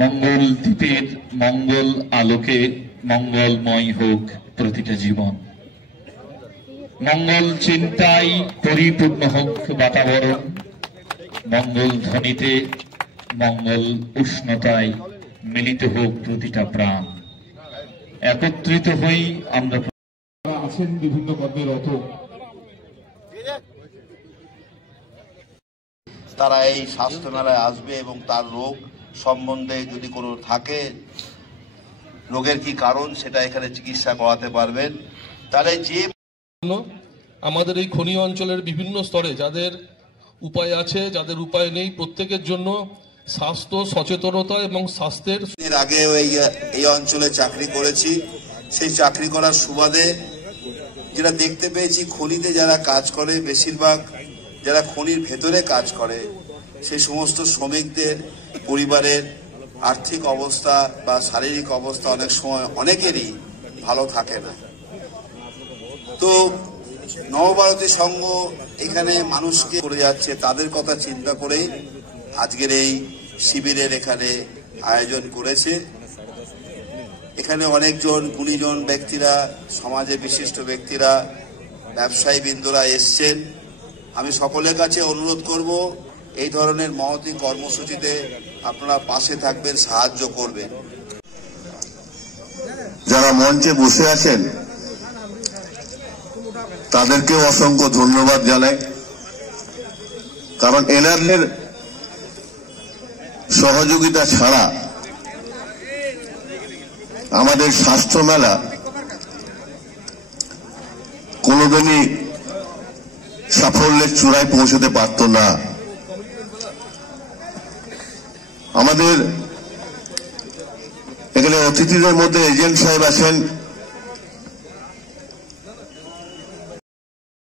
মঙ্গল দ্বীপের মঙ্গল আলোকে মঙ্গলময় হোক প্রতিটা জীবন, মঙ্গল চিন্তায় পরিপূর্ণ হোক বাতাবরণ, মঙ্গল ধ্বনিতে মঙ্গল উষ্ণতায় মিলিত হোক প্রতিটা প্রাণ। একত্রিত হই আমরা আছেন বিভিন্ন কর্মে রত, তারা এই স্বাস্থ্য মেলায় আসবে এবং তার রোগ সম্বন্ধে যদি কোনো থাকে, রোগের কি কারণ সেটা এখানে চিকিৎসা করাতে পারবেন। তাহলে যে আমাদের এই খনি অঞ্চলের বিভিন্ন স্তরে যাদের উপায় আছে, যাদের উপায় নেই, প্রত্যেকের জন্য স্বাস্থ্য সচেতনতা এবং স্বাস্থ্যের এর আগে এই অঞ্চলে চাকরি করেছি। সেই চাকরি করার সুবাদে যেটা দেখতে পেয়েছি, খনিতে যারা কাজ করে বেশিরভাগ যারা খনির ভেতরে কাজ করে সেই সমস্ত শ্রমিকদের পরিবারের আর্থিক অবস্থা বা শারীরিক অবস্থা অনেক সময় অনেকেরই ভালো থাকে না। তো নবভারতী সংঘ এখানে মানুষকে করে যাচ্ছে, তাদের কথা চিন্তা করেই আজকের এই শিবিরের এখানে আয়োজন করেছে। এখানে অনেকজন গুণীজন ব্যক্তিরা, সমাজে বিশিষ্ট ব্যক্তিরা, ব্যবসায়ী বৃন্দরা এসছেন। আমি সকলের কাছে অনুরোধ করব, এই ধরনের মহতী কর্মসূচিতে আপনারা পাশে থাকবেন, সাহায্য করবেন। যারা মঞ্চে বসে আছেন তাদেরকেও অসংখ্য ধন্যবাদ জানাই, কারণ এনাদের সহযোগিতা ছাড়া আমাদের স্বাস্থ্য মেলা কোনোদিনই সাফল্যের চূড়ায় পৌঁছতে পারত না। আমাদের এখানে অতিথিদের মধ্যে এজেন্ট সাহেব আছেন,